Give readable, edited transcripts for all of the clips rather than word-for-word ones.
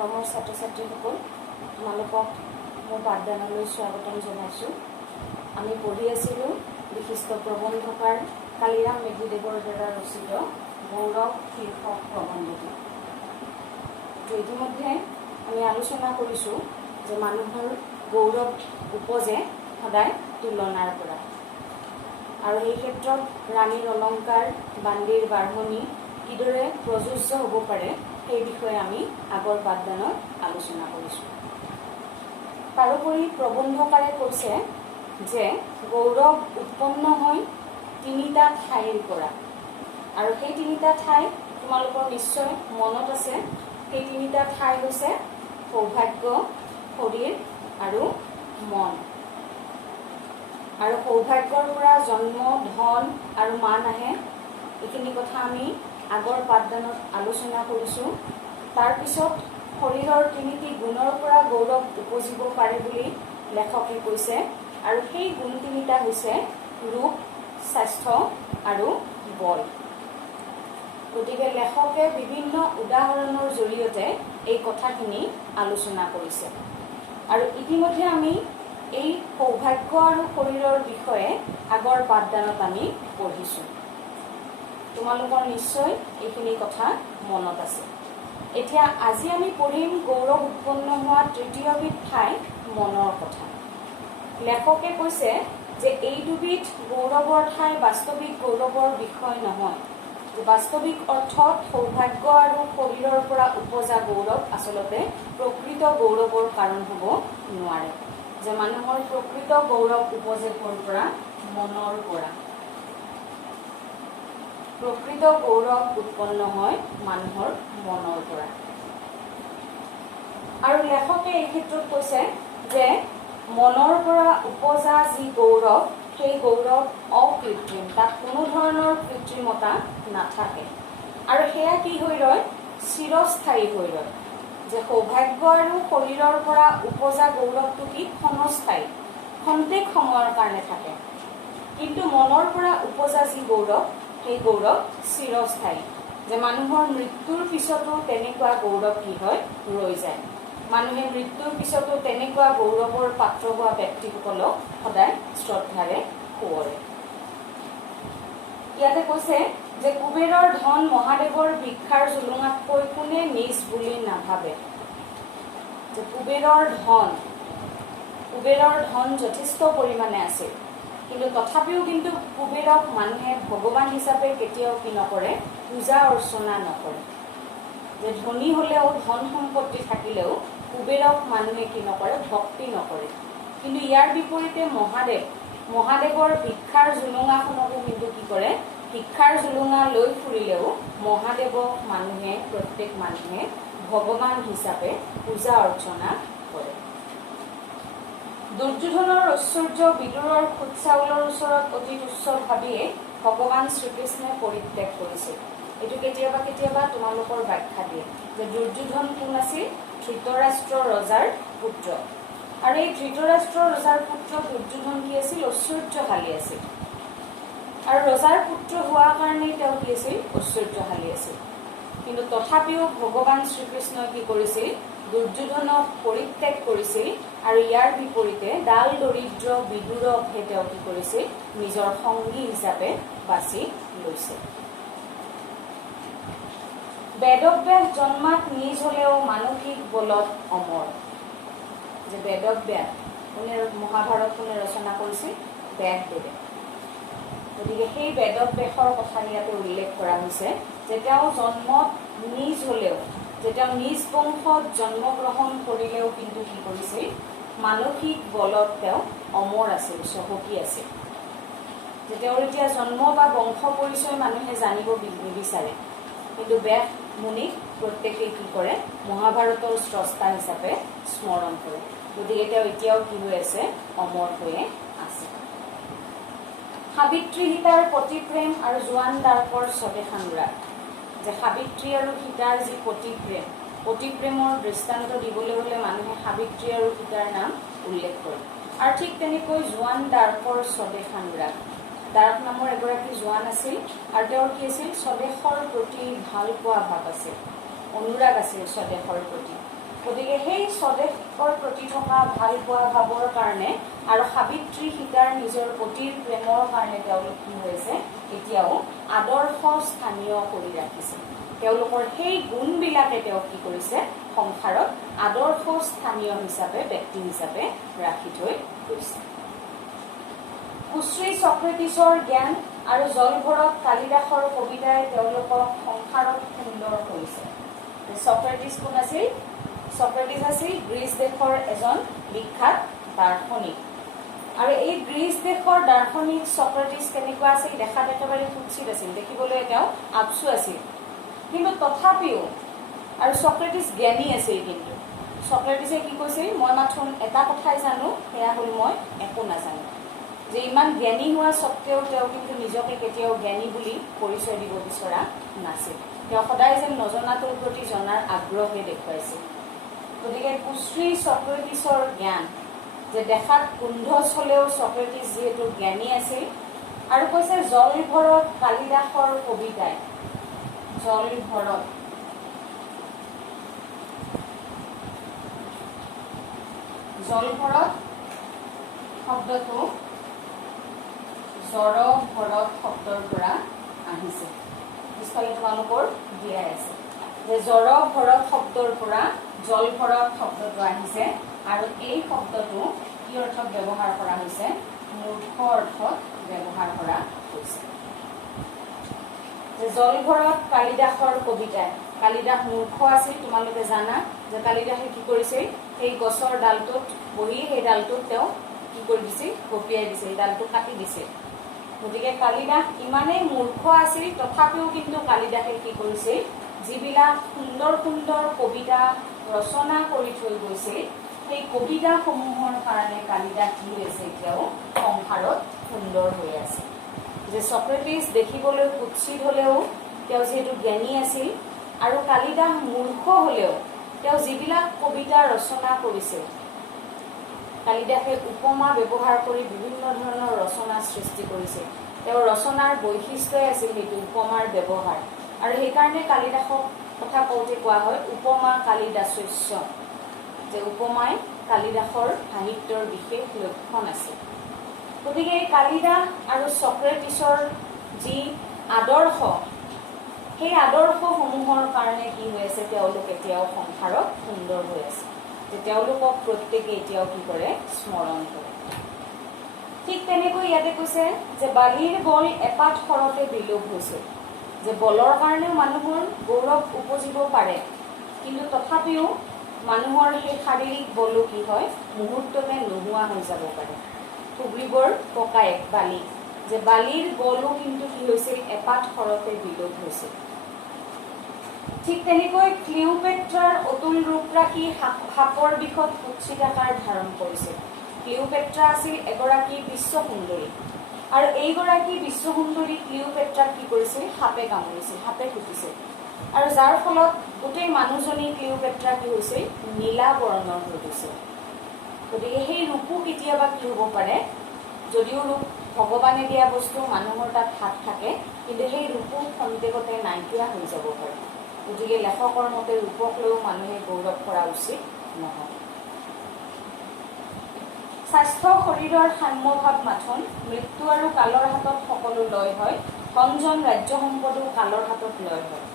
মৰমৰ ছাত্ৰ ছাত্ৰীসকল, তোমালোকক মোৰ পাঠদানলৈ স্বাগতম জনাইছোঁ। আমি পঢ়ি আছিলোঁ বিশিষ্ট প্ৰবন্ধকাৰ কালিৰাম মেঘিদেৱৰ দ্বাৰা ৰচিত গৌৰৱ শীৰ্ষক প্ৰবন্ধটি। ইতিমধ্যে আমি আলোচনা কৰিছোঁ যে মানুহৰ গৌৰৱ উপজে সদায় তুলনাৰ পৰা, আৰু এই ক্ষেত্ৰত ৰাণীৰ অলংকাৰ, বান্দিৰ বাঢ়নি কিদৰে প্ৰযোজ্য হ'ব পাৰে সেই বিষয়ে আমি আগৰ পাঠদানত আলোচনা কৰিছোঁ। তাৰোপৰি প্ৰবন্ধকাৰে কৈছে যে গৌৰৱ উৎপন্ন হয় তিনিটা ঠাইৰ পৰা, আৰু সেই তিনিটা ঠাই তোমালোকৰ নিশ্চয় মনত আছে। সেই তিনিটা ঠাই হৈছে সৌভাগ্য, শৰীৰ আৰু মন। আৰু সৌভাগ্যৰ পৰা জন্ম, ধন আৰু মান আহে। এইখিনি কথা আমি আগৰ পাঠদানত আলোচনা কৰিছোঁ। তাৰপিছত শৰীৰৰ তিনিটি গুণৰ পৰা গৌৰৱ উপজিব পাৰে বুলি লেখকে কৈছে, আৰু সেই গুণ তিনিটা হৈছে ৰূপ, স্বাস্থ্য আৰু বল। গতিকে লেখকে বিভিন্ন উদাহৰণৰ জৰিয়তে এই কথাখিনি আলোচনা কৰিছে। আৰু ইতিমধ্যে আমি এই সৌভাগ্য আৰু শৰীৰৰ বিষয়ে আগৰ পাঠদানত আমি পঢ়িছোঁ। তোমালোকৰ নিশ্চয় এইখিনি কথা মনত আছে। এতিয়া আজি আমি পঢ়িম গৌৰৱ উৎপন্ন হোৱা তৃতীয়বিধ ঠাই, মনৰ কথা। লেখকে কৈছে যে এই দুবিধ গৌৰৱৰ ঠাই বাস্তৱিক গৌৰৱৰ বিষয় নহয়। বাস্তৱিক অৰ্থত সৌভাগ্য আৰু শৰীৰৰ পৰা উপজা গৌৰৱ আচলতে প্ৰকৃত গৌৰৱৰ কাৰণ হ'ব নোৱাৰে। যে মানুহৰ প্ৰকৃত গৌৰৱ উপজে ক'ৰ পৰা? মনৰ পৰা। প্ৰকৃত গৌৰৱ উৎপন্ন হয় মানুহৰ মনৰ পৰা। আৰু লেখকে এই ক্ষেত্ৰত কৈছে যে মনৰ পৰা উপজা যি গৌৰৱ, সেই গৌৰৱ অকৃত্ৰিম, তাত কোনো ধৰণৰ কৃত্ৰিমতা নাথাকে। আৰু সেয়া কি হৈ ৰয়? চিৰস্থায়ী হৈ ৰয়। যে সৌভাগ্য আৰু শৰীৰৰ পৰা উপজা গৌৰৱটো কি? ক্ষণস্থায়ী, ক্ষন্তেক সময়ৰ কাৰণে থাকে। কিন্তু মনৰ পৰা উপজা যি গৌৰৱ, সেই গৌৰৱ চিৰস্থায়ী। যে মানুহৰ মৃত্যুৰ পিছতো তেনেকুৱা গৌৰৱ কি হয়? ৰৈ যায়। মানুহে মৃত্যুৰ পিছতো তেনেকুৱা গৌৰৱৰ পাত্ৰ হোৱা ব্যক্তিসকলক সদায় শ্ৰদ্ধাৰে সোঁৱৰে। ইয়াতে কৈছে যে কুবেৰৰ ধন মহাদেৱৰ ভিক্ষাৰ জুলুঙাতকৈ কোনে নিজ বুলি নাভাবে। যে কুবেৰৰ ধন যথেষ্ট পৰিমাণে আছিল, কিন্তু তথাপিও কিন্তু কুবেৰক মানুহে ভগৱান হিচাপে কেতিয়াও কি নকৰে? পূজা অৰ্চনা নকৰে। যে ধনী হ'লেও, ধন সম্পত্তি থাকিলেও কুবেৰক মানুহে কি নকৰে? ভক্তি নকৰে। কিন্তু ইয়াৰ বিপৰীতে মহাদেৱৰ ভিক্ষাৰ জুলুঙাখনকো কিন্তু কি কৰে? ভিক্ষাৰ জুলুঙা লৈ ফুৰিলেও মহাদেৱক প্ৰত্যেক মানুহে ভগৱান হিচাপে পূজা অৰ্চনা কৰে। দুৰ্যোধনৰ ঐশ্বৰ্য বিদুৰৰ খুদ চাউলৰ ওচৰত অতি তুচ্ছ ভাবিয়ে ভগৱান শ্ৰীকৃষ্ণই পৰিত্যাগ কৰিছিল। এইটো কেতিয়াবা কেতিয়াবা তোমালোকৰ ব্যাখ্যা দিয়ে যে দুৰ্যোধন কোন আছিল? ধৃতৰাষ্ট্ৰ ৰজাৰ পুত্ৰ। আৰু এই ধৃতৰাষ্ট্ৰ ৰজাৰ পুত্ৰ দুৰ্যোধন কি আছিল? ঐশ্বৰ্যশালী আছিল। আৰু ৰজাৰ পুত্ৰ হোৱাৰ কাৰণেই তেওঁ কি আছিল? ঐশ্বৰ্যশালী আছিল। কিন্তু তথাপিও ভগৱান শ্ৰীকৃষ্ণই কি কৰিছিল? দুৰ্যোধনক পৰিত্যাগ কৰিছিল, আৰু ইয়াৰ বিপৰীতে ডাল দৰিদ্ৰ বিদুৰকহে তেওঁ কি কৰিছিল? নিজৰ সংগী হিচাপে বাছি লৈছিল। বেদব্যাস জন্মাত নিজ হলেও মানসিক বলত অমৰ। যে বেদব্যাস মহাভাৰত কোনে ৰচনা কৰিছিল? ব্যাসদেৱে। গতিকে সেই বেদব্যাসৰ কথা ইয়াতে উল্লেখ কৰা হৈছে যে তেওঁ জন্মত নিজ হলেও, যে তেওঁ নিজ বংশত জন্মগ্ৰহণ কৰিলেও কিন্তু কি কৰিছিল? মানসিক বলত তেওঁ অমৰ আছিল, চহকী আছিল। যে তেওঁৰ এতিয়া জন্ম বা বংশ পৰিচয় মানুহে জানিব নিবিচাৰে, কিন্তু ব্যাস মুনিক প্ৰত্যেকেই কি কৰে? মহাভাৰতৰ স্ৰষ্টা হিচাপে স্মৰণ কৰে। গতিকে তেওঁ এতিয়াও কি হৈ আছে? অমৰ হৈয়ে আছে। সাবিত্ৰী সীতাৰ পতিপ্ৰেম আৰু জোৱান দাৰ্কৰ স্বদেশানুৰাগ। যে সাবিত্ৰী আৰু সীতাৰ যি পতিপ্ৰেমৰ দৃষ্টান্ত দিবলৈ হ'লে মানুহে সাবিত্ৰী আৰু সীতাৰ নাম উল্লেখ কৰে। আৰু ঠিক তেনেকৈ জোৱান দাৰ্কৰ স্বদেশানুৰাগ। দাৰ্ক নামৰ এগৰাকী জোৱান আছিল, আৰু তেওঁৰ কি আছিল? স্বদেশৰ প্ৰতি ভাল পোৱা ভাৱ আছিল, অনুৰাগ আছিল স্বদেশৰ প্ৰতি। গতিকে সেই স্বদেশৰ প্ৰতি থকা ভাল পোৱা ভাৱৰ কাৰণে আৰু সাবিত্ৰী সীতাৰ নিজৰ পতিৰ প্ৰেমৰ কাৰণে তেওঁলোক কি হৈছে এতিয়াও আদৰ্শ স্থানীয় কৰি ৰাখিছে তেওঁলোকৰ সেই গুণবিলাকে তেওঁ কি কৰিছে সংসাৰত আদৰ্শ স্থানীয় হিচাপে ব্যক্তি হিচাপে ৰাখি থৈ গৈছে কুশ্ৰী সক্ৰেটিছৰ জ্ঞান আৰু জলভৰত কালিদাসৰ কবিতাই তেওঁলোকক সংসাৰত সুন্দৰ কৰিছে সক্ৰেটিছ কোন আছিল সক্ৰেটিছ আছিল গ্ৰীচ দেশৰ এজন বিখ্যাত দাৰ্শনিক আৰু এই গ্ৰীচ দেশৰ দাৰ্শনিক সক্ৰেটিছ কেনেকুৱা আছিল দেখাত একেবাৰে কুৎসিত আছিল দেখিবলৈ তেওঁ আবসু আছিল কিন্তু তথাপিও আৰু সক্ৰেটিছ জ্ঞানী আছিল কিন্তু সক্ৰেটিছে কি কৈছিল মই মাত্ৰ এটা কথাই জানো সেয়া হ'ল মই একো নাজানো যে ইমান জ্ঞানী হোৱা সত্ত্বেও তেওঁ কিন্তু নিজকে কেতিয়াও জ্ঞানী বুলি পৰিচয় দিব বিচৰা নাছিল তেওঁ সদায় যেন নজনাটোৰ প্ৰতি জনাৰ আগ্ৰহে দেখুৱাইছিল গতিকে কুশ্ৰী সক্ৰেটিছৰ জ্ঞান যে দেখাত কুণ্ঠচ হলেও সক্ৰেটিছ যিহেতু জ্ঞানী আছিল আৰু কৈছে জলভৰত কালিদাসৰ কবিতাই জলভৰত জলভৰত শব্দটো জড়ভৰত শব্দৰ পৰা আহিছে পিছফালে তোমালোকৰ দিয়াই আছে যে জড়ভৰত শব্দৰ পৰা জলভৰত শব্দটো আহিছে আৰু এই শব্দটো কি অৰ্থত ব্যৱহাৰ কৰা হৈছে মূৰ্খ অৰ্থত ব্যৱহাৰ কৰা হৈছে যে জলভৰত কালিদাসৰ কবিতাই কালিদাস মূৰ্খ আছিল তোমালোকে জানা যে কালিদাসে কি কৰিছিল সেই গছৰ ডালটোত বহি সেই ডালটোত তেওঁ কি কৰি দিছিল কপিয়াই দিছিল এই ডালটো কাটি দিছিল গতিকে কালিদাস ইমানেই মূৰ্খ আছিল তথাপিও কিন্তু কালিদাসে কি কৰিছিল যিবিলাক সুন্দৰ সুন্দৰ কবিতা ৰচনা কৰি থৈ গৈছিল সেই কবিতাসমূহৰ কাৰণে কালিদাস কি হৈছে এতিয়াও সংসাৰত সুন্দৰ হৈ আছে যে সক্ৰেটিছ দেখিবলৈ কুৎসিত হলেও তেওঁ যিহেতু জ্ঞানী আছিল আৰু কালিদাস মূৰ্খ হলেও তেওঁ যিবিলাক কবিতা ৰচনা কৰিছিল কালিদাসে উপমা ব্যৱহাৰ কৰি বিভিন্ন ধৰণৰ ৰচনা সৃষ্টি কৰিছিল তেওঁৰ ৰচনাৰ বৈশিষ্ট্যই আছিল সেইটো উপমাৰ ব্যৱহাৰ আৰু সেইকাৰণে কালিদাসক কথা কওঁতে কোৱা হয় উপমা কালিদাসস্য যে উপমাই কালিদাসৰ সাহিত্যৰ বিশেষ লক্ষণ আছে গতিকে কালিদাস আৰু সক্ৰেটিছৰ যি আদৰ্শ সেই আদৰ্শসমূহৰ কাৰণে কি হৈ আছে তেওঁলোক এতিয়াও সংসাৰত সুন্দৰ হৈ আছে যে তেওঁলোকক প্ৰত্যেকে এতিয়াও কি কৰে স্মৰণ কৰে ঠিক তেনেকৈ ইয়াতে কৈছে যে বালিৰ বল এপাত সৰতে বিলোপ হৈছে যে বলৰ কাৰণেও মানুহৰ গৌৰৱ উপজিব পাৰে কিন্তু তথাপিও মানুহৰ সেই শাৰীৰিক বলো কি হয় মুহূৰ্ততে নোহোৱা হৈ যাব পাৰে সুগ্ৰীৱৰ ককায়েক বালি যে বালিৰ বলো কিন্তু কি হৈছিল এপাত সৰতে বিলোপ হৈছিল ঠিক তেনেকৈ ক্লিওপেট্ৰাৰ অতুল ৰূপ ৰাখি সাপৰ বিষত কুৎসিতাকাৰ ধাৰণ কৰিছিল ক্লিওপেট্ৰা আছিল এগৰাকী বিশ্ব সুন্দৰী আৰু এইগৰাকী বিশ্ব সুন্দৰী ক্লিওপেট্ৰাক কি কৰিছিল সাপে কামুৰিছিল সাপে খুটিছিল আৰু যাৰ ফলত গোটেই মানুহজনী ক্লিওপেট্ৰা কি হৈছিল নীলা বৰণৰ হৈ গৈছিল গতিকে সেই ৰূপো কেতিয়াবা কি হ'ব পাৰে যদিও ৰূপ ভগৱানে দিয়া বস্তু মানুহৰ তাত হাত থাকে কিন্তু সেই ৰূপো খন্তেকতে নাইকিয়া হৈ যাব পাৰে গতিকে লেখকৰ মতে ৰূপক লৈও মানুহে গৌৰৱ কৰা উচিত নহয় স্বাস্থ্য শৰীৰৰ সাম্যভাৱ মাথোন মৃত্যু আৰু কালৰ হাতত সকলো লয় হয় ধন জন ৰাজ্য সম্পদো কালৰ হাতত লয় হয়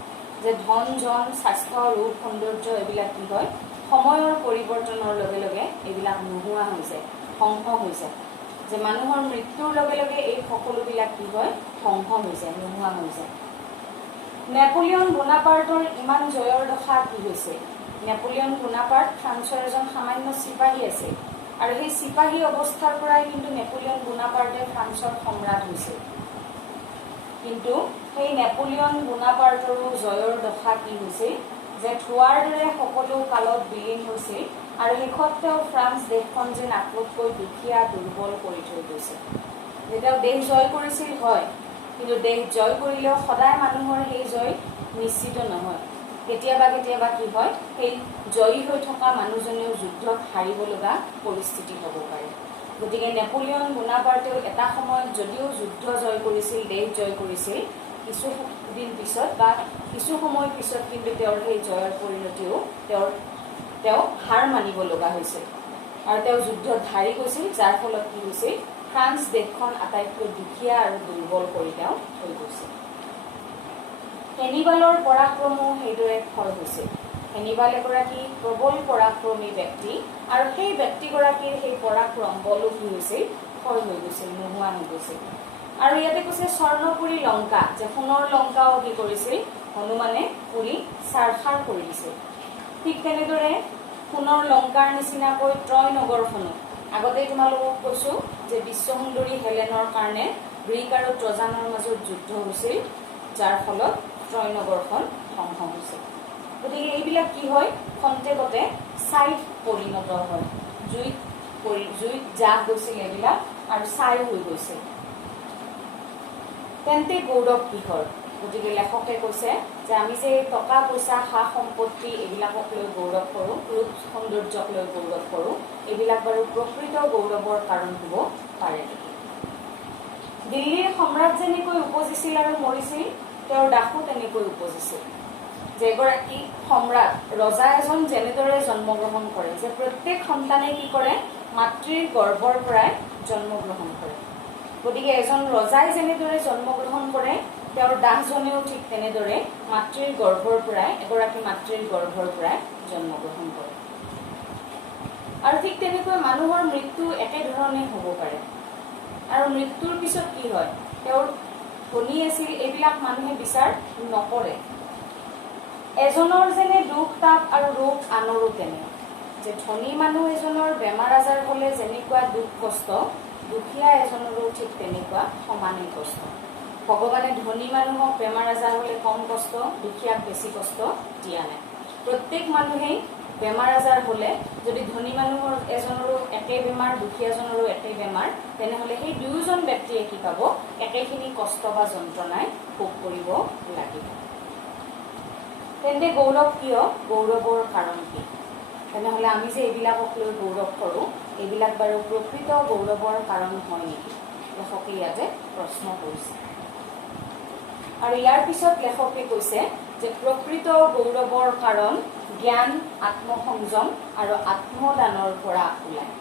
যে ধন জন স্বাস্থ্য ৰূপ সৌন্দৰ্য এইবিলাক কি হয় সময়ৰ পৰিৱৰ্তনৰ লগে লগে এইবিলাক নোহোৱা হৈ যায় ধ্বংস হৈ যায় যে মানুহৰ মৃত্যুৰ লগে লগে এই সকলোবিলাক কি হয় ধ্বংস হৈ যায় নোহোৱা হৈ যায় নেপোলিয়ন বোনাপাৰ্টৰ ইমান জয়ৰ দশা কি হৈছে নেপোলিয়ন বোনাপাৰ্ট ফ্ৰান্সৰ এজন সামান্য চিপাহী আছিল আৰু সেই চিপাহী অৱস্থাৰ পৰাই কিন্তু নেপোলিয়ন বোনাপাৰ্টে ফ্ৰান্সৰ সম্ৰাট হৈছিল কিন্তু সেই নেপোলিয়ন বোনাপাৰ্টৰো জয়ৰ দশা কি হৈছিল যে ধোঁৱাৰ দৰে সকলো কালত বিলীন হৈছিল আৰু শেষত তেওঁ ফ্ৰান্স দেশখন যেন আটাইতকৈ দুখীয়া দুৰ্বল কৰি থৈ গৈছিল যে তেওঁ দেশ জয় কৰিছিল হয় কিন্তু দেশ জয় কৰিলেও সদায় মানুহৰ সেই জয় নিশ্চিত নহয় কেতিয়াবা কেতিয়াবা কি হয় সেই জয়ী হৈ থকা মানুহজনেও যুদ্ধত হাৰিব লগা পৰিস্থিতি হ'ব পাৰে গতিকে নেপোলিয়ন বোনাপাৰ্টেও এটা সময়ত যদিও যুদ্ধ জয় কৰিছিল দেশ জয় কৰিছিল কিছুদিন পিছত বা কিছু সময় পিছত কিন্তু তেওঁৰ সেই জয়ৰ পৰিণতিও তেওঁৰ তেওঁ হাৰ মানিব লগা হৈছিল আৰু তেওঁ যুদ্ধত হাৰি গৈছিল, যাৰ ফলত কি হৈছিল ফ্ৰান্স দেশখন আটাইতকৈ দুখীয়া আৰু দুৰ্বল কৰি তেওঁ থৈ গৈছিল। হেনিবালৰ পৰাক্ৰমো সেইদৰে ক্ষয় হৈছিল। হেনিবাল এগৰাকী প্ৰবল পৰাক্ৰমী ব্যক্তি আৰু সেই ব্যক্তিগৰাকীৰ সেই পৰাক্ৰম বলো কি হৈছিল ক্ষয় হৈ গৈছিল, নোহোৱা হৈ গৈছিল। আৰু ইয়াতে কৈছে স্বৰ্ণপুৰী লংকা, যে সোণৰ লংকাও কি কৰিছিল হনুমানে পুৰি ছাৰখাৰ কৰি দিছিল। ঠিক তেনেদৰে সোণৰ লংকাৰ নিচিনাকৈ ত্ৰয় নগৰখনো, আগতেই তোমালোকক কৈছো যে বিশ্ব সুন্দৰী হেলেনৰ কাৰণে গ্ৰীক আৰু ট্ৰজানৰ মাজত যুদ্ধ হৈছিল, যাৰ ফলত ত্ৰয় নগৰখন ধ্বংস হৈছিল। গতিকে এইবিলাক কি হয় খন্তেকতে ছাইত পৰিণত হয়, জুইত জাহ গৈছিল এইবিলাক আৰু ছাই হৈ গৈছিল। তেন্তে গৌৰৱ কিহৰ? গতিকে লেখকে কৈছে যে আমি যে টকা পইচা সা সম্পত্তি এইবিলাকক লৈ গৌৰৱ কৰোঁ, ৰূপ সৌন্দৰ্যক লৈ গৌৰৱ কৰোঁ, এইবিলাক বাৰু প্ৰকৃত গৌৰৱৰ কাৰণ হ'ব পাৰে নেকি? দিল্লীৰ সম্ৰাট যেনেকৈ উপজিছিল আৰু মৰিছিল, তেওঁৰ দাসো তেনেকৈ উপজিছিল। যে এগৰাকী সম্ৰাট ৰজা এজন যেনেদৰে জন্মগ্ৰহণ কৰে, যে প্ৰত্যেক সন্তানে কি কৰে মাতৃৰ গৰ্ভৰ পৰাই জন্মগ্ৰহণ কৰে। গতিকে এজন ৰজাই যেনেদৰে জন্মগ্ৰহণ কৰে, তেওঁৰ দাসজনেও ঠিক তেনেদৰে মাতৃৰ গৰ্ভৰ পৰাই এগৰাকী মাতৃৰ গৰ্ভৰ পৰাই জন্মগ্ৰহণ কৰে। আৰু ঠিক তেনেকৈ মানুহৰ মৃত্যু একেধৰণে হ'ব পাৰে। আৰু মৃত্যুৰ পিছত কি হয়, তেওঁৰ ধনী আছিল এইবিলাক মানুহে বিচাৰ নকৰে। এজনৰ যেনে দুখ তাপ আৰু ৰোগ আনৰো তেনে, যে ধনী মানুহ এজনৰ বেমাৰ আজাৰ হ'লে যেনেকুৱা দুখ কষ্ট, দুখীয়া এজনৰো ঠিক তেনেকুৱা সমানেই কষ্ট। ভগৱানে ধনী মানুহক বেমাৰ আজাৰ হ'লে কম কষ্ট, দুখীয়াক বেছি কষ্ট দিয়া নাই। প্ৰত্যেক মানুহেই বেমাৰ আজাৰ হ'লে যদি ধনী মানুহৰ এজনৰো একে বেমাৰ, দুখীয়াজনৰো একে বেমাৰ, তেনেহ'লে সেই দুয়োজন ব্যক্তিয়ে কি পাব একেখিনি কষ্ট বা যন্ত্ৰণাই ভোগ কৰিব লাগিব। তেন্তে গৌৰৱ কিয়? গৌৰৱৰ কাৰণ কি? তেনেহ'লে আমি যে এইবিলাকক লৈ গৌৰৱ কৰোঁ, এইবিলাক বাৰু প্ৰকৃত গৌৰৱৰ কাৰণ হয় নেকি? লেখকে ইয়াতে প্ৰশ্ন কৰিছে। আৰু ইয়াৰ পিছত লেখকে কৈছে যে প্ৰকৃত গৌৰৱৰ কাৰণ জ্ঞান, আত্মসংযম আৰু আত্মদানৰ পৰা ওলায়।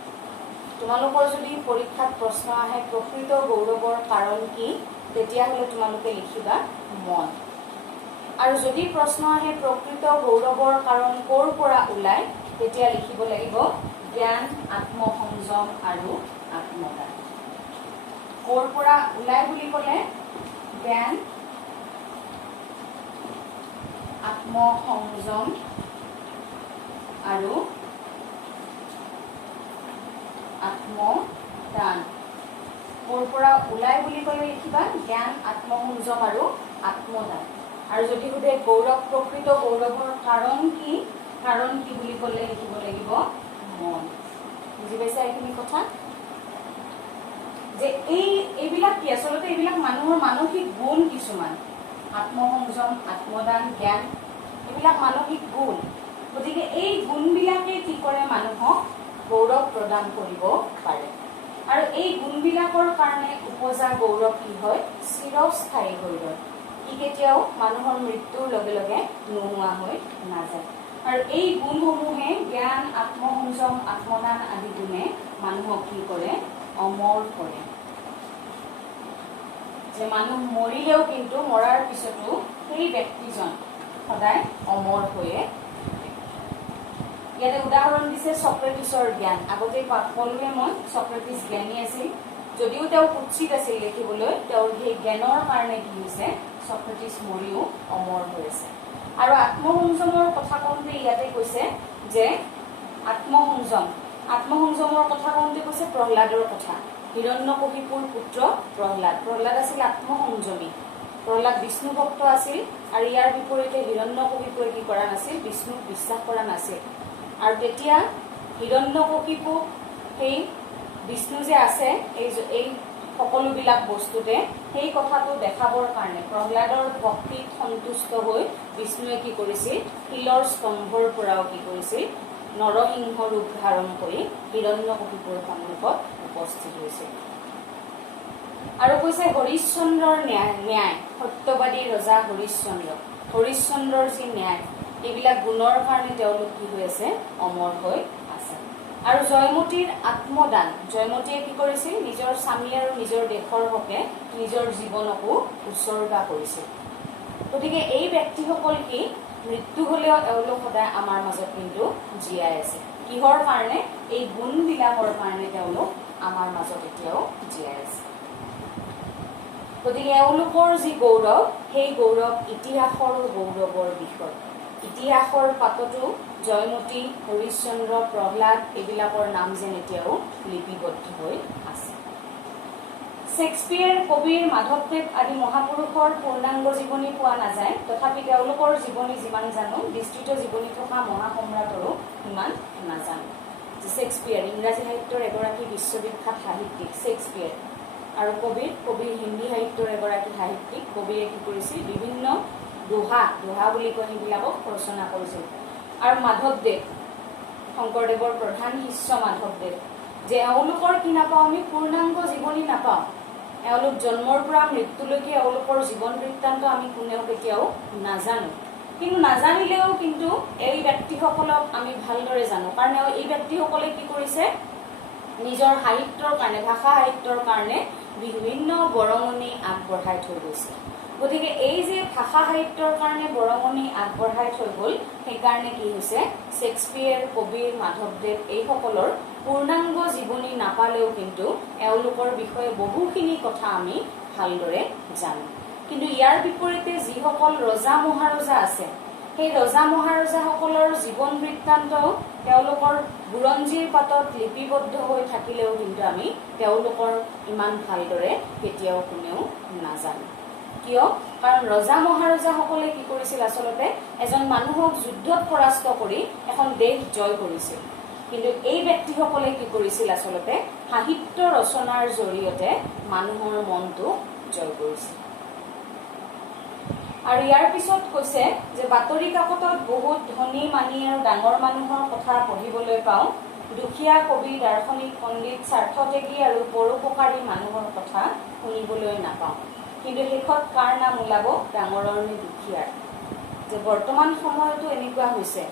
তোমালোকৰ যদি পৰীক্ষাত প্ৰশ্ন আহে প্ৰকৃত গৌৰৱৰ কাৰণ কি, তেতিয়াহ'লে তোমালোকে লিখিবা মন। আৰু যদি প্ৰশ্ন আহে প্ৰকৃত গৌৰৱৰ কাৰণ ক'ৰ পৰা ওলায়, তেতিয়া লিখিব লাগিব জ্ঞান, আত্মসংযম আৰু আত্মদান। ক'ৰ পৰা ওলায় বুলি ক'লে জ্ঞান, আত্মসংযম আৰু আত্মদান। ক'ৰ পৰা ওলায় বুলি ক'লে লিখিবা জ্ঞান, আত্মসংযম আৰু আত্মদান। আৰু যদি সোধে গৌৰৱ, প্ৰকৃত গৌৰৱৰ কাৰণ কি, কাৰণ কি বুলি ক'লে লিখিব লাগিব মন। বুজি পাইছা এইখিনি কথা? যে এইবিলাক কি আচলতে এইবিলাক মানুহৰ মানসিক গুণ কিছুমান। আত্মসংযম, আত্মদান, জ্ঞান এইবিলাক মানসিক গুণ। গতিকে এই গুণবিলাকে কি কৰে মানুহক গৌৰৱ প্ৰদান কৰিব পাৰে। আৰু এই গুণবিলাকৰ কাৰণে উপজা গৌৰৱ কি হয় চিৰস্থায়ী হৈ ৰয়। ই কেতিয়াও মানুহৰ মৃত্যুৰ লগে লগে নোহোৱা হৈ নাযায়। আৰু এই গুণসমূহে জ্ঞান, আত্মসংযম, আত্মদান আদি গুণে মানুহক কি কৰে অমৰ কৰে। যে মানুহ মৰিলেও কিন্তু মৰাৰ পিছতো সেই ব্যক্তিজন সদায় অমৰ হৈয়ে। ইয়াতে উদাহৰণ দিছে চক্ৰেটিছৰ জ্ঞান। আগতেই ক'লোৱে মই চক্ৰেটিছ জ্ঞানী আছিল, যদিও তেওঁ কুৎসিত আছিল দেখিবলৈ, তেওঁৰ সেই জ্ঞানৰ কাৰণে কি হৈছে চক্ৰেটিছ মৰিও অমৰ হৈ আছে। আৰু আত্মসংযমৰ কথা কওঁতে ইয়াতে কৈছে যে আত্মসংযমৰ কথা কওঁতে কৈছে প্ৰহ্লাদৰ কথা। হিৰণ্যকশিপুৰ পুত্ৰ প্ৰহ্লাদ আছিল আত্মসংযমী। প্ৰহ্লাদ বিষ্ণু ভক্ত আছিল, আৰু ইয়াৰ বিপৰীতে হিৰণ্যকশিপুৰে কি কৰা নাছিল, বিষ্ণুক বিশ্বাস কৰা নাছিল। আৰু তেতিয়া হিৰণ্যকশিপুক সেই বিষ্ণু যে আছে এই সকলোবিলাক বস্তুতে সেই কথাটো দেখাবৰ কাৰণে প্ৰহ্লাদৰ ভক্তিত সন্তুষ্ট হৈ বিষ্ণুৱে কি কৰিছিল, শিলৰ স্তম্ভৰ পৰাও কি কৰিছিল নৰসিংহ ৰূপ ধাৰণ কৰি হিৰণ্যকশিপুৰ সন্মুখত উপস্থিত হৈছিল। আৰু কৈছে হৰিশ্চন্দ্ৰৰ ন্যায়, সত্যবাদী ৰজা হৰিশ্চন্দ্ৰৰ যি ন্যায়, এইবিলাক গুণৰ কাৰণে তেওঁলোক কি হৈ আছে অমৰ হৈ আছে আৰু জয়মতীৰ আত্মদান জয়মতীয়ে কি কৰিছিল নিজৰ স্বামী আৰু নিজৰ দেশৰ হকে নিজৰ জীৱনকো উৎসৰ্গা কৰিছিল গতিকে এই ব্যক্তিসকল কি মৃত্যু হলেও এওঁলোক সদায় আমাৰ মাজত কিন্তু জীয়াই আছে কিহৰ কাৰণে এই গুণবিলাকৰ কাৰণে তেওঁলোক আমাৰ মাজত এতিয়াও জীয়াই আছে গতিকে এওঁলোকৰ যি গৌৰৱ সেই গৌৰৱ ইতিহাসৰ গৌৰৱৰ বিষয় ইতিহাসৰ পাততো জয়মতী হৰিশ্চন্দ্ৰ প্ৰহ্লাদ এইবিলাকৰ নাম যেন এতিয়াও লিপিবদ্ধ হৈ আছে শেক্সপিয়াৰ কবিৰ মাধৱদেৱ আদি মহাপুৰুষৰ পূৰ্ণাংগ জীৱনী পোৱা নাযায় তথাপি তেওঁলোকৰ জীৱনী যিমান জানো বিস্তৃত জীৱনী থকা মহাসম্ৰাটৰো সিমান নাজানো যে শেক্সপিয়াৰ ইংৰাজী সাহিত্যৰ এগৰাকী বিশ্ববিখ্যাত সাহিত্যিক শেক্সপিয়াৰ আৰু কবিৰ হিন্দী সাহিত্যৰ এগৰাকী সাহিত্যিক কবিয়ে কি কৰিছিল বিভিন্ন দোহা বুলি কয় সেইবিলাকক ৰচনা কৰিছিল আৰু মাধৱদেৱ শংকৰদেৱৰ প্ৰধান শিষ্য মাধৱদেৱ যে এওঁলোকৰ কি নাপাওঁ আমি পূৰ্ণাংগ জীৱনী নাপাওঁ এওঁলোক জন্মৰ পৰা মৃত্যুলৈকে এওঁলোকৰ জীৱন বৃত্তান্ত আমি কোনেও কেতিয়াও নাজানো কিন্তু নাজানিলেও কিন্তু এই ব্যক্তিসকলক আমি ভালদৰে জানো কাৰণ এই ব্যক্তিসকলে কি কৰিছে নিজৰ সাহিত্যৰ কাৰণে ভাষা সাহিত্যৰ কাৰণে বিভিন্ন বৰঙণি আগবঢ়াই থৈ গৈছে গতিকে এই যে ভাষা সাহিত্যৰ কাৰণে বৰঙণি আগবঢ়াই থৈ গ'ল সেইকাৰণে কি হৈছে শেক্সপিয়াৰ কবিৰ মাধৱদেৱ এইসকলৰ পূৰ্ণাংগ জীৱনী নাপালেও কিন্তু এওঁলোকৰ বিষয়ে বহুখিনি কথা আমি ভালদৰে জানো কিন্তু ইয়াৰ বিপৰীতে যিসকল ৰজা মহাৰজা আছে সেই ৰজা মহাৰজাসকলৰ জীৱন বৃত্তান্ত তেওঁলোকৰ বুৰঞ্জীৰ পাতত লিপিবদ্ধ হৈ থাকিলেও কিন্তু আমি তেওঁলোকৰ ইমান ভালদৰে কেতিয়াও কোনেও নাজানো কিয় কাৰণ ৰজা মহাৰজাসকলে কি কৰিছিল আচলতে এজন মানুহক যুদ্ধত পৰাস্ত কৰি এখন দেশ জয় কৰিছিল কিন্তু এই ব্যক্তিসকলে কি কৰিছিল আচলতে সাহিত্য ৰচনাৰ জৰিয়তে মানুহৰ মনটো জয় কৰিছিল আৰু ইয়াৰ পিছত কৈছে যে বাতৰি কাকতত বহুত ধনী মানি আৰু ডাঙৰ মানুহৰ কথা পঢ়িবলৈ পাওঁ দুখীয়া কবি দাৰ্শনিক পণ্ডিত স্বাৰ্থত্যাগী আৰু পৰোপকাৰী মানুহৰ কথা শুনিবলৈ নাপাওঁ কিন্তু শেষত কাৰ নাম ওলাব ডাঙৰৰ নে দুখীয়াৰ যে বৰ্তমান সময়তো এনেকুৱা হৈছে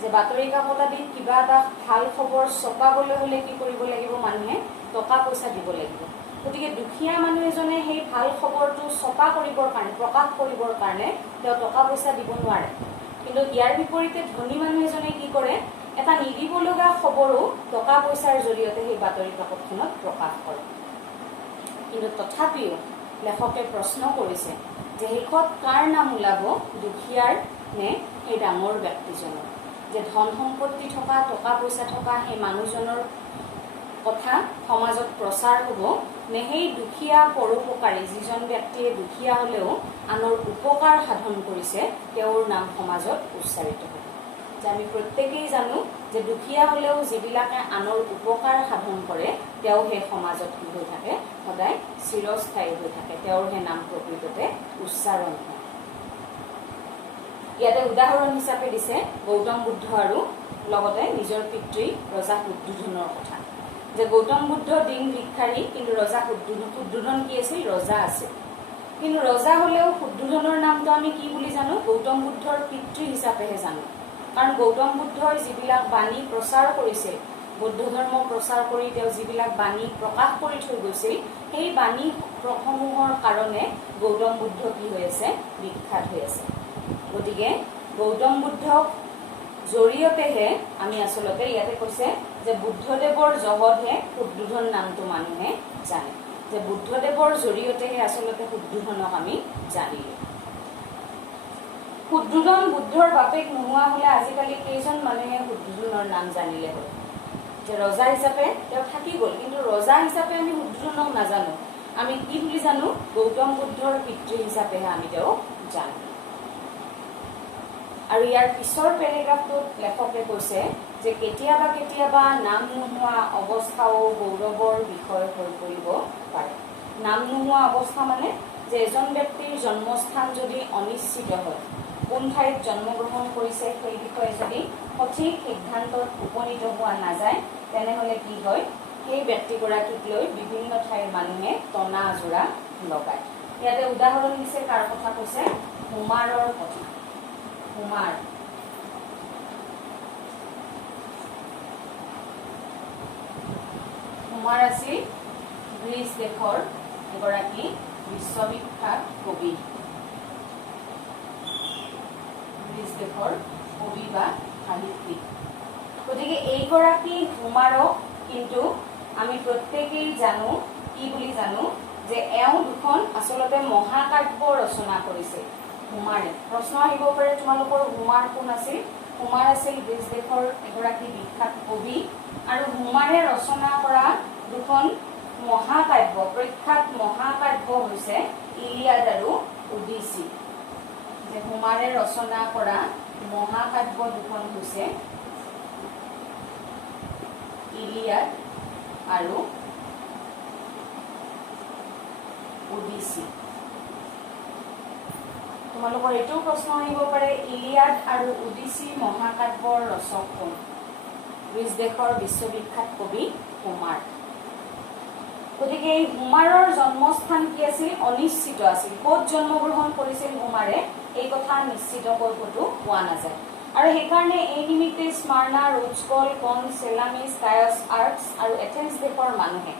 যে বাতৰি কাকত আদিত কিবা এটা ভাল খবৰ ছপাবলৈ হলে কি কৰিব লাগিব মানুহে টকা পইচা দিব লাগিব গতিকে দুখীয়া মানুহ এজনে সেই ভাল খবৰটো ছপা কৰিবৰ কাৰণে প্ৰকাশ কৰিবৰ কাৰণে তেওঁ টকা পইচা দিব নোৱাৰে কিন্তু ইয়াৰ বিপৰীতে ধনী মানুহ এজনে কি কৰে এটা নিদিব লগা খবৰো টকা পইচাৰ জৰিয়তে সেই বাতৰি কাকতখনত প্ৰকাশ কৰে কিন্তু তথাপিও লেখকে প্ৰশ্ন কৰিছে যে শেষত কাৰ নাম ওলাব দুখীয়াৰ নে সেই ডাঙৰ ব্যক্তিজনৰ যে ধন সম্পত্তি থকা টকা পইচা থকা সেই মানুহজনৰ কথা সমাজত প্ৰচাৰ হ'ব নে সেই দুখীয়া পৰোপকাৰী যিজন ব্যক্তিয়ে দুখীয়া হলেও আনৰ উপকাৰ সাধন কৰিছে তেওঁৰ নাম সমাজত উচ্চাৰিত হ'ব যে আমি প্ৰত্যেকেই জানো যে দুখীয়া হলেও যিবিলাকে আনৰ উপকাৰ সাধন কৰে তেওঁ সেই সমাজত কি হৈ থাকে সদায় চিৰস্থায়ী হৈ থাকে তেওঁৰ সেই নাম প্ৰকৃততে উচ্চাৰণ হয় ইয়াতে উদাহৰণ হিচাপে দিছে গৌতম বুদ্ধ আৰু লগতে নিজৰ পিতৃ ৰজা শুদ্ধোধনৰ কথা যে গৌতম বুদ্ধ দিন ভিক্ষাৰী কিন্তু ৰজা শুদ্ধোধন কি আছিল ৰজা আছিল কিন্তু ৰজা হলেও শুদ্ধোধনৰ নামটো আমি কি বুলি জানো গৌতম বুদ্ধৰ পিতৃ হিচাপেহে জানো কাৰণ গৌতম বুদ্ধই যিবিলাক বাণী প্ৰচাৰ কৰিছিল বৌদ্ধ ধৰ্ম প্ৰচাৰ কৰি তেওঁ যিবিলাক বাণী প্ৰকাশ কৰি থৈ গৈছিল সেই বাণী সমূহৰ কাৰণে গৌতম বুদ্ধ কি হৈ আছে বিখ্যাত হৈ আছে গতিকে গৌতম বুদ্ধক জৰিয়তেহে আমি আচলতে ইয়াতে কৈছে যে বুদ্ধদেৱৰ জহতহে শুদ্ধোধন নামটো মানুহে জানে যে বুদ্ধদেৱৰ জৰিয়তেহে আচলতে শুদ্ধোধনক আমি জানিলো শুদ্ধোধন বুদ্ধৰ বাপেক নোহোৱা হলে আজিকালি কেইজন মানুহে শুদ্ধোধনৰ নাম জানিলে হয় যে ৰজা হিচাপে তেওঁ থাকি গ'ল কিন্তু ৰজা হিচাপে আমি শুদ্ধোধনক নাজানো আমি কি বুলি জানো গৌতম বুদ্ধৰ পিতৃ হিচাপেহে আমি তেওঁ জানো আৰু ইয়াৰ পিছৰ পেৰেগ্ৰাফটোত লেখকে কৈছে যে কেতিয়াবা নাম নোহোৱা অৱস্থাও গৌৰৱৰ বিষয় হৈ পৰিব পাৰে নাম নোহোৱা অৱস্থা মানে যে এজন ব্যক্তিৰ জন্মস্থান যদি অনিশ্চিত হয় কোন ঠাইত জন্মগ্ৰহণ কৰিছে সেই বিষয়ে যদি সঠিক সিদ্ধান্তত উপনীত হোৱা নাযায় তেনেহলে কি হয় সেই ব্যক্তিগৰাকীক লৈ বিভিন্ন ঠাইৰ মানুহে টনা আজোৰা লগায় ইয়াতে উদাহৰণ দিছে কাৰ কথা কৈছে হুমাৰৰ কথা হুমাৰ হুমাৰ আছিল গ্ৰীচ দেশৰ এগৰাকী বিশ্ববিখ্যাত কবি। গ্ৰীচ দেশৰ কবি বা সাহিত্যিক। গতিকে এইগৰাকী হুমাৰক কিন্তু আমি প্ৰত্যেকেই জানো, কি বুলি জানো, যে এওঁ দুখন আচলতে মহাকাব্য ৰচনা কৰিছে হুমাৰে। প্ৰশ্ন আহিব পাৰে তোমালোকৰ, হুমাৰ কোন আছিল? হুমাৰ আছিল গ্ৰীচ দেশৰ এগৰাকী বিখ্যাত কবি আৰু হুমাৰে ৰচনা কৰা দুখন মহাকাব্য, প্ৰখ্যাত মহাকাব্য হৈছে ইলিয়াড আৰু ওডিচি। যে হুমাৰে ৰচনা কৰা মহাকাব্য দুখন হৈছে ইলিয়াড আৰু ওডিচি। তোমালোকৰ এইটো প্ৰশ্ন আহিব পাৰে, ইলিয়াড আৰু ওডিচি মহাকাব্যৰ ৰচক কোন? গ্ৰীচ দেশৰ বিশ্ববিখ্যাত কবি হুমাৰ। গতিকে এই হুমাৰৰ জন্মস্থান কি আছিল? অনিশ্চিত আছিল। ক'ত জন্মগ্ৰহণ কৰিছিল হুমাৰে এই কথা নিশ্চিতকৈ ক'তো পোৱা নাযায়। আৰু সেইকাৰণে এই নিমিত্তে স্মাৰ্না, ৰোডস্কল, কন, চেলামিছ, কায়ছ, আৰ্টছ আৰু এথেন্স দেশৰ মানুহে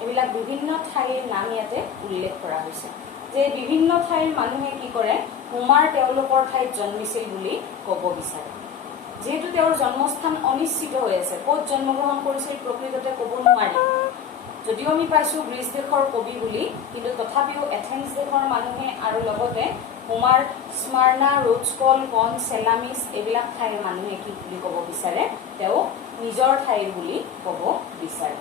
এইবিলাক বিভিন্ন ঠাইৰ নাম ইয়াতে উল্লেখ কৰা হৈছে। যে বিভিন্ন ঠাইৰ মানুহে কি কৰে, হুমাৰ তেওঁলোকৰ ঠাইত জন্মিছিল বুলি ক'ব বিচাৰে। যেহেতু তেওঁৰ জন্মস্থান অনিশ্চিত হৈ আছে, ক'ত জন্মগ্ৰহণ কৰিছিল প্ৰকৃততে ক'ব নোৱাৰি। যদিও আমি পাইছো গ্ৰীচ দেশৰ কবি বুলি, কিন্তু তথাপিও এথেন্স দেশৰ মানুহে আৰু লগতে হুমাৰ স্মাৰ্না, ৰোডস্কল, কন, চেলামিছ এইবিলাক ঠাইৰ মানুহে কি বুলি ক'ব বিচাৰে, তেওঁ নিজৰ ঠাইৰ বুলি ক'ব বিচাৰে।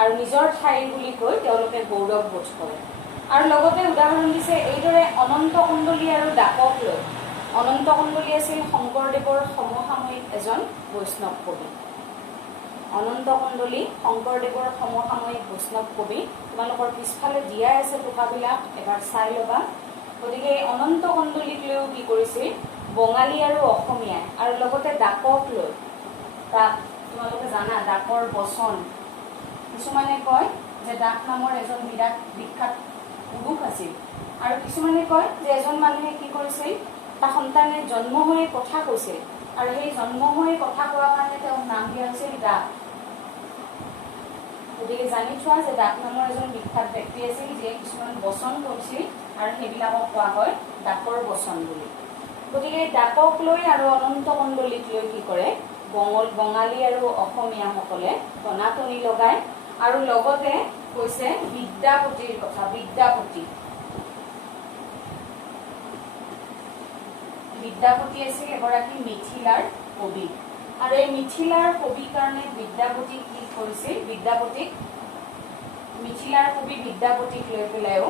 আৰু নিজৰ ঠাইৰ বুলি কৈ তেওঁলোকে গৌৰৱ বোধ কৰে। আৰু লগতে উদাহৰণ দিছে এইদৰে অনন্ত কুণ্ডলী আৰু ডাকক লৈ। অনন্ত কুণ্ডলী আছিল শংকৰদেৱৰ সমসাময়িক এজন বৈষ্ণৱ কবি। অনন্ত কুণ্ডলী শংকৰদেৱৰ সমসাময়িক বৈষ্ণৱ কবি। তোমালোকৰ পিছফালে দিয়াই আছে টোকাবিলাক, এবাৰ চাই ল'বা। গতিকে এই অনন্ত কুণ্ডলীক লৈও কি কৰিছিল বঙালী আৰু অসমীয়াই, আৰু লগতে ডাকক লৈ। ডাক তোমালোকে জানা, ডাকৰ বচন। কিছুমানে কয় যে ডাক নামৰ এজন বিৰাট বিখ্যাত পুৰুষ আছিল, আৰু কিছুমানে কয় যে এজন মানুহে কি কৰিছিল, তাৰ সন্তানে জন্ম হৈয়ে কথা কৈছিল, আৰু সেই জন্ম হৈয়ে কথা কোৱাৰ কাৰণে তেওঁক নাম দিয়া হৈছিল ডাক। গতিকে জানি থোৱা যে ডাক নামৰ এজন বিখ্যাত ব্যক্তি আছিল, যিয়ে কিছুমান বচন কৈছিল আৰু সেইবিলাকক কোৱা হয় ডাকৰ বচন বুলি। গতিকে ডাকক লৈ আৰু অনন্ত কুণ্ডলীক লৈ কি কৰে, বঙালী আৰু অসমীয়াসকলে টনাটনি লগায়। আৰু লগতে কৈছে বিদ্যাপতিৰ কথা। বিদ্যাপতি আছিল এগৰাকী মিথিলাৰ কবি, আৰু এই মিথিলাৰ কবিৰ কাৰণে বিদ্যাপতি কি কৰিছিল, মিথিলাৰ কবি বিদ্যাপতিক লৈ পেলাইও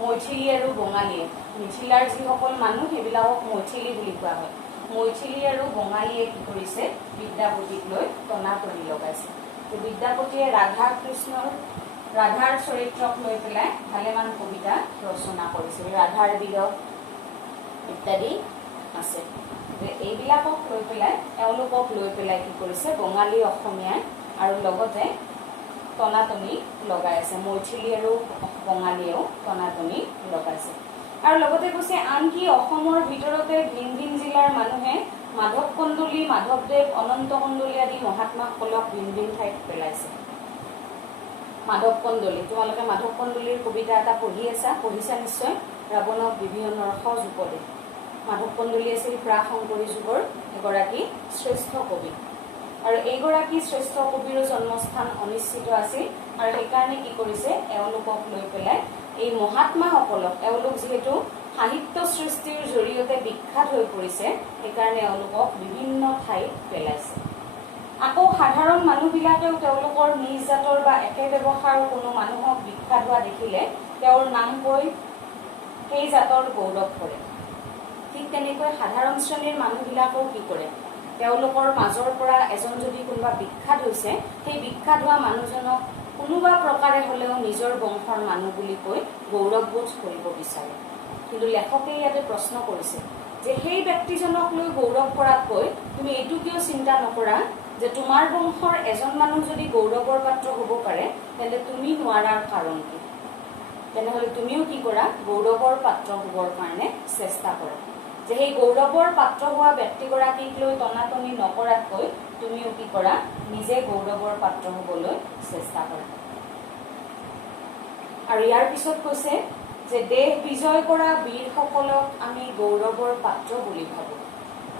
মৈথিলী আৰু বঙালীয়ে, মিথিলাৰ যিসকল মানুহ সেইবিলাকক মৈথিলী বুলি কোৱা হয়, মৈথিলী আৰু বঙালীয়ে কি কৰিছে, বিদ্যাপতিক লৈ টনাটনি লগাইছে। বিদ্যাপতিয়ে ৰাধাৰ চৰিত্ৰক লৈ পেলাই ভালেমান কবিতা ৰচনা কৰিছিল, ৰাধাৰ বিৰহ ইত্যাদি আছে। এইবিলাকক লৈ পেলাই, এওঁলোকক লৈ পেলাই কি কৰিছে বঙালী অসমীয়াই আৰু লগতে টনাটনি লগাই আছে। মৈথিলী আৰু বঙালীয়েও টনাটনি লগাইছে। আৰু লগতে কৈছে আনকি অসমৰ ভিতৰতে ভিন ভিন জিলাৰ মানুহে মাধৱ কন্দলী, মাধৱদেৱ, অনন্ত কন্দলী আদি মহাত্মাসকলক ভিন ভিন ঠাইত পেলাইছে। মাধৱ কন্দলী, তোমালোকে মাধৱ কন্দলীৰ কবিতা এটা পঢ়িছা নিশ্চয়, ৰাৱণক বিভিন্ন নৰসজ উপদেশ। মাধৱ কন্দলী আছিল প্ৰাক-শংকৰী যুগৰ এগৰাকী শ্ৰেষ্ঠ কবি, আৰু এইগৰাকী শ্ৰেষ্ঠ কবিৰো জন্মস্থান অনিশ্চিত আছিল। আৰু সেইকাৰণে কি কৰিছে, এওঁলোকক লৈ পেলাই এই মহাত্মাসকলক, এওঁলোক যিহেতু সাহিত্য সৃষ্টিৰ জৰিয়তে বিখ্যাত হৈ পৰিছে, সেইকাৰণে এওঁলোকক বিভিন্ন ঠাইত পেলাইছে। আকৌ সাধাৰণ মানুহবিলাকেও তেওঁলোকৰ নিজ জাতৰ বা একে ব্যৱসায়ৰ কোনো মানুহক বিখ্যাত হোৱা দেখিলে তেওঁৰ নাম কৈ সেই জাতৰ গৌৰৱ কৰে। ঠিক তেনেকৈ সাধাৰণ শ্ৰেণীৰ মানুহবিলাকেও কি কৰে, তেওঁলোকৰ মাজৰ পৰা এজন যদি কোনোবা বিখ্যাত হৈছে, সেই বিখ্যাত হোৱা মানুহজনক কোনোবা প্ৰকাৰে হ'লেও নিজৰ বংশৰ মানুহ বুলি কৈ গৌৰৱবোধ কৰিব বিচাৰে। কিন্তু লেখকে ইয়াতে প্ৰশ্ন কৰিছে যে সেই ব্যক্তিজনক লৈ গৌৰৱ কৰাতকৈ তুমি এইটো কিয় চিন্তা নকৰা যে তোমাৰ বংশৰ এজন মানুহ যদি গৌৰৱৰ পাত্ৰ হ'ব পাৰে, তেন্তে তুমি নোৱাৰাৰ কাৰণ কি? তেনেহ'লে তুমিও কি কৰা, গৌৰৱৰ পাত্ৰ হ'বৰ কাৰণে চেষ্টা কৰা। যে সেই গৌৰৱৰ পাত্ৰ হোৱা ব্যক্তিগৰাকীক লৈ টনাটনি নকৰাতকৈ তুমিও কি কৰা, নিজে গৌৰৱৰ পাত্ৰ হ'বলৈ চেষ্টা কৰে। আৰু ইয়াৰ পিছত কৈছে যে দেশ বিজয় কৰা বীৰসকলক আমি গৌৰৱৰ পাত্ৰ বুলি ভাবোঁ।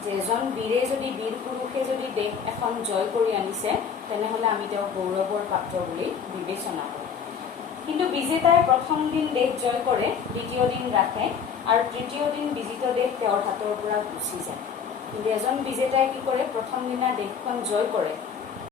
যে এজন বীৰে যদি বীৰ পুৰুষে যদি দেশ এখন জয় কৰি আনিছে তেনেহ'লে আমি তেওঁক গৌৰৱৰ পাত্ৰ বুলি বিবেচনা কৰোঁ। কিন্তু বিজেতাই প্ৰথম দিন দেশ জয় কৰে, দ্বিতীয় দিন ৰাখে আৰু তৃতীয় দিন বিজিত দেশ তেওঁৰ হাতৰ পৰা গুচি যায়। কিন্তু এজন বিজেতাই কি কৰে, প্ৰথম দিনা দেশখন জয় কৰে